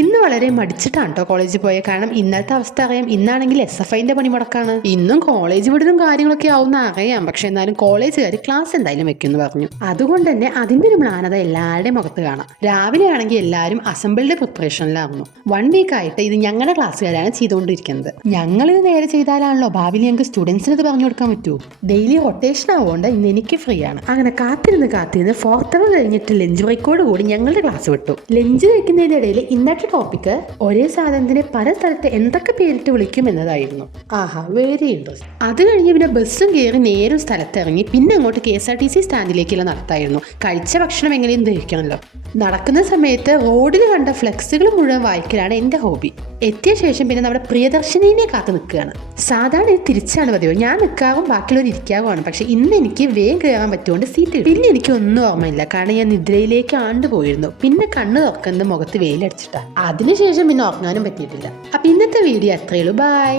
ഇന്ന് വളരെ മടിച്ചിട്ടാണ് കേട്ടോ കോളേജിൽ പോയത്. കാരണം ഇന്നത്തെ അവസ്ഥ അറിയാം, ഇന്നാണെങ്കിൽ SFIന്റെ പണിമുടക്കാണ്. ഇന്നും കോളേജ് വിടുന്ന കാര്യങ്ങളൊക്കെ ആവുന്ന അറിയാം, പക്ഷെ എന്നാലും കോളേജുകാർ ക്ലാസ് എന്തായാലും വെക്കുമെന്ന് പറഞ്ഞു. അതുകൊണ്ട് തന്നെ അതിന്റെ ഒരു മ്ലാനത എല്ലാവരുടെയും മുഖത്ത് കാണാം. രാവിലെ ആണെങ്കിൽ എല്ലാവരും അസംബിൾഡ് പ്രിപ്പറേഷനിലായിരുന്നു. 1 വീക്ക് ആയിട്ട് ഇത് ഞങ്ങളുടെ ക്ലാസ്സുകാരാണ് ചെയ്തുകൊണ്ടിരിക്കുന്നത്. ഞങ്ങളിത് നേരെ ചെയ്താലാണല്ലോ ഭാവിയിൽ ഞങ്ങൾക്ക് സ്റ്റുഡൻസിന് ഇത് പറഞ്ഞു കൊടുക്കാൻ പറ്റൂ. ഡെയിലി റൊട്ടേഷൻ ആവുകൊണ്ട് ഇന്ന് എനിക്ക് ഫ്രീ ആണ്. അങ്ങനെ കാത്തിരുന്ന് 4th അവർ കഴിഞ്ഞിട്ട് ലഞ്ച് ബ്രേക്കോട് കൂടി ഞങ്ങളുടെ ക്ലാസ് വിട്ടു. ലഞ്ച് കഴിക്കുന്നതിന്റെ ഇടയിൽ ഇന്നത്തെ ടോപ്പിക്ക് ഒരേ സാധനത്തിനെ പല സ്ഥലത്ത് എന്തൊക്കെ പേരിട്ട് വിളിക്കും എന്നതായിരുന്നു. ആഹാ, വെരി ഇൻട്രസ്റ്റ്. അത് കഴിഞ്ഞ് പിന്നെ ബസ്സും കയറി നേരെ സ്ഥലത്ത് ഇറങ്ങി പിന്നെ അങ്ങോട്ട് KSRTC സ്റ്റാൻഡിലേക്കുള്ള നടത്തായിരുന്നു. കഴിച്ച ഭക്ഷണം എങ്ങനെയും ദഹിക്കണമല്ലോ. നടക്കുന്ന സമയത്ത് റോഡിൽ കണ്ട ഫ്ലെക്സുകൾ മുഴുവൻ വായിക്കലാണ് എൻ്റെ ഹോബി. എത്തിയ ശേഷം പിന്നെ നമ്മുടെ പ്രിയദർശിനിനെ കാത്തു നിൽക്കുകയാണ്. സാധാരണ ഇത് തിരിച്ചാണ് പതിവ്. ഞാൻ നിൽക്കാവും ബാക്കിയുള്ളവർ ഇരിക്കാവുമാണ്. പക്ഷെ ഇന്ന് എനിക്ക് വേഗം കയറാൻ പറ്റുകൊണ്ട് സീറ്റ്. പിന്നെ എനിക്ക് ഒന്നും ഓർമ്മയില്ല, കാരണം ഞാൻ നിദ്രയിലേക്ക് ആണ്ടുപോയിരുന്നു. പിന്നെ കണ്ണ് തുറക്കുന്നത് മുഖത്ത് വെയിലടിച്ചിട്ടാണ്. അതിനുശേഷം പിന്നെ ഉറങ്ങാനും പറ്റിയിട്ടില്ല. അപ്പൊ ഇന്നത്തെ വീഡിയോ അത്രയേ ഉള്ളൂ. ബൈ.